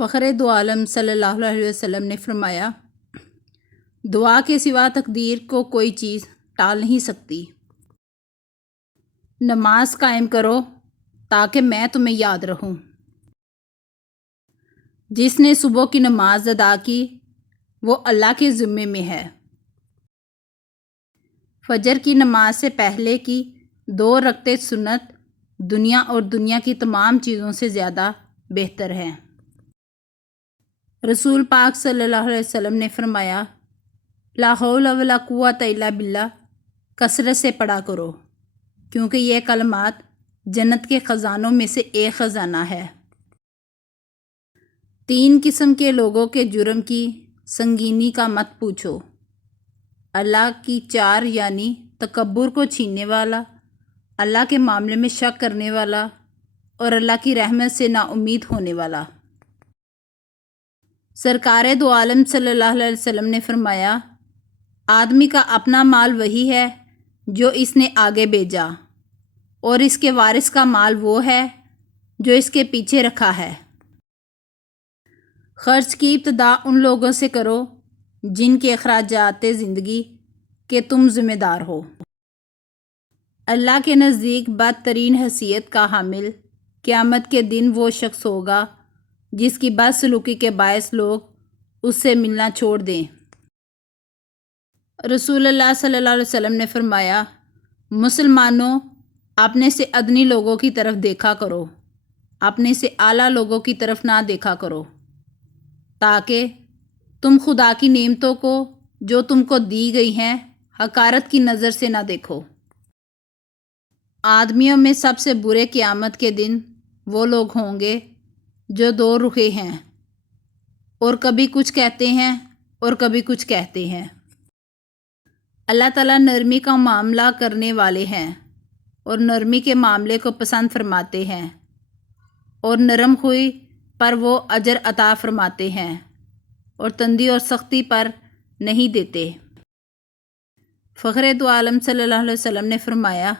فخر دو عالم صلی اللہ علیہ وسلم نے فرمایا، دعا کے سوا تقدیر کو کوئی چیز ٹال نہیں سکتی۔ نماز قائم کرو تاکہ میں تمہیں یاد رہوں۔ جس نے صبح کی نماز ادا کی وہ اللہ کے ذمے میں ہے۔ فجر کی نماز سے پہلے کی 2 رکعتیں سنت دنیا اور دنیا کی تمام چیزوں سے زیادہ بہتر ہے۔ رسول پاک صلی اللہ علیہ وسلم نے فرمایا، لا حول ولا قوۃ الا باللہ کثرت سے پڑھا کرو، کیونکہ یہ کلمات جنت کے خزانوں میں سے ایک خزانہ ہے۔ 3 قسم کے لوگوں کے جرم کی سنگینی کا مت پوچھو۔ اللہ کی 4 یعنی تکبر کو چھیننے والا، اللہ کے معاملے میں شک کرنے والا اور اللہ کی رحمت سے نا امید ہونے والا۔ سرکار دو عالم صلی اللہ علیہ وسلم نے فرمایا، آدمی کا اپنا مال وہی ہے جو اس نے آگے بھیجا، اور اس کے وارث کا مال وہ ہے جو اس کے پیچھے رکھا ہے۔ خرچ کی ابتدا ان لوگوں سے کرو جن کے اخراجات زندگی کے تم ذمہ دار ہو۔ اللہ کے نزدیک بدترین حیثیت کا حامل قیامت کے دن وہ شخص ہوگا جس کی بدسلوکی کے باعث لوگ اس سے ملنا چھوڑ دیں۔ رسول اللہ صلی اللہ علیہ وسلم نے فرمایا، مسلمانوں اپنے سے ادنی لوگوں کی طرف دیکھا کرو، اپنے سے اعلیٰ لوگوں کی طرف نہ دیکھا کرو، تاکہ تم خدا کی نعمتوں کو جو تم کو دی گئی ہیں حقارت کی نظر سے نہ دیکھو۔ آدمیوں میں سب سے برے قیامت کے دن وہ لوگ ہوں گے جو 2 رخے ہیں، اور کبھی کچھ کہتے ہیں اور کبھی کچھ کہتے ہیں۔ اللہ تعالیٰ نرمی کا معاملہ کرنے والے ہیں اور نرمی کے معاملے کو پسند فرماتے ہیں، اور نرم خوئی پر وہ اجر عطا فرماتے ہیں اور تندی اور سختی پر نہیں دیتے۔ فخر دو عالم صلی اللہ علیہ وسلم نے فرمایا،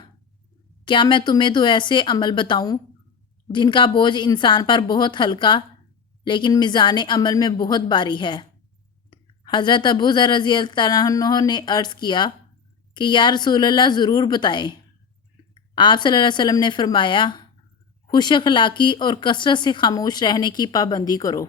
کیا میں تمہیں 2 ایسے عمل بتاؤں جن کا بوجھ انسان پر بہت ہلکا لیکن میزان عمل میں بہت بھاری ہے؟ حضرت ابو ذر رضی اللہ عنہ نے عرض کیا کہ یا رسول اللہ ضرور بتائیں۔ آپ صلی اللہ علیہ وسلم نے فرمایا، خوش اخلاقی اور کثرت سے خاموش رہنے کی پابندی کرو۔